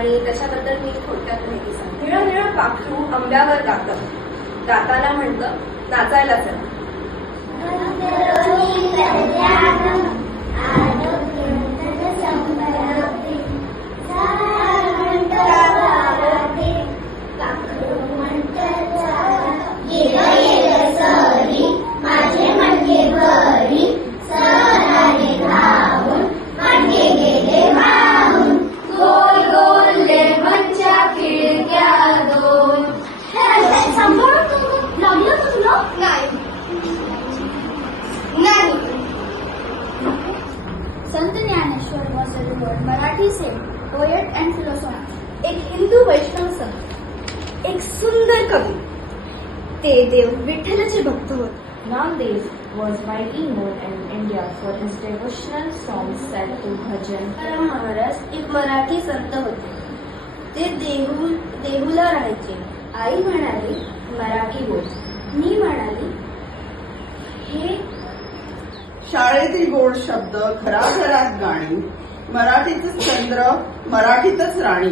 आणि त्याच्याबद्दल मी थोडक्यात माहिती सांगते. निळं निळं पाखरू आंब्यावर गातं, गाताना म्हणतं नाचायला चला. संत Dnyaneshwar was a revered Marathi saint, poet and philosopher. एक हिंदू वैष्णव संत, एक सुंदर कवी, ते देव विठ्ठलाचे भक्त होते. Nowadays was widely known in India for his devotional songs set to bhajan. Tukaram Maharaj एक मराठी संत होते. ते देहूला राहायचे. आई म्हणाली मराठी बोल. मी म्हणाली हे शाळेतील गोड शब्द घराघरात गाणी, मराठीतच चंद्र मराठीतच राणी.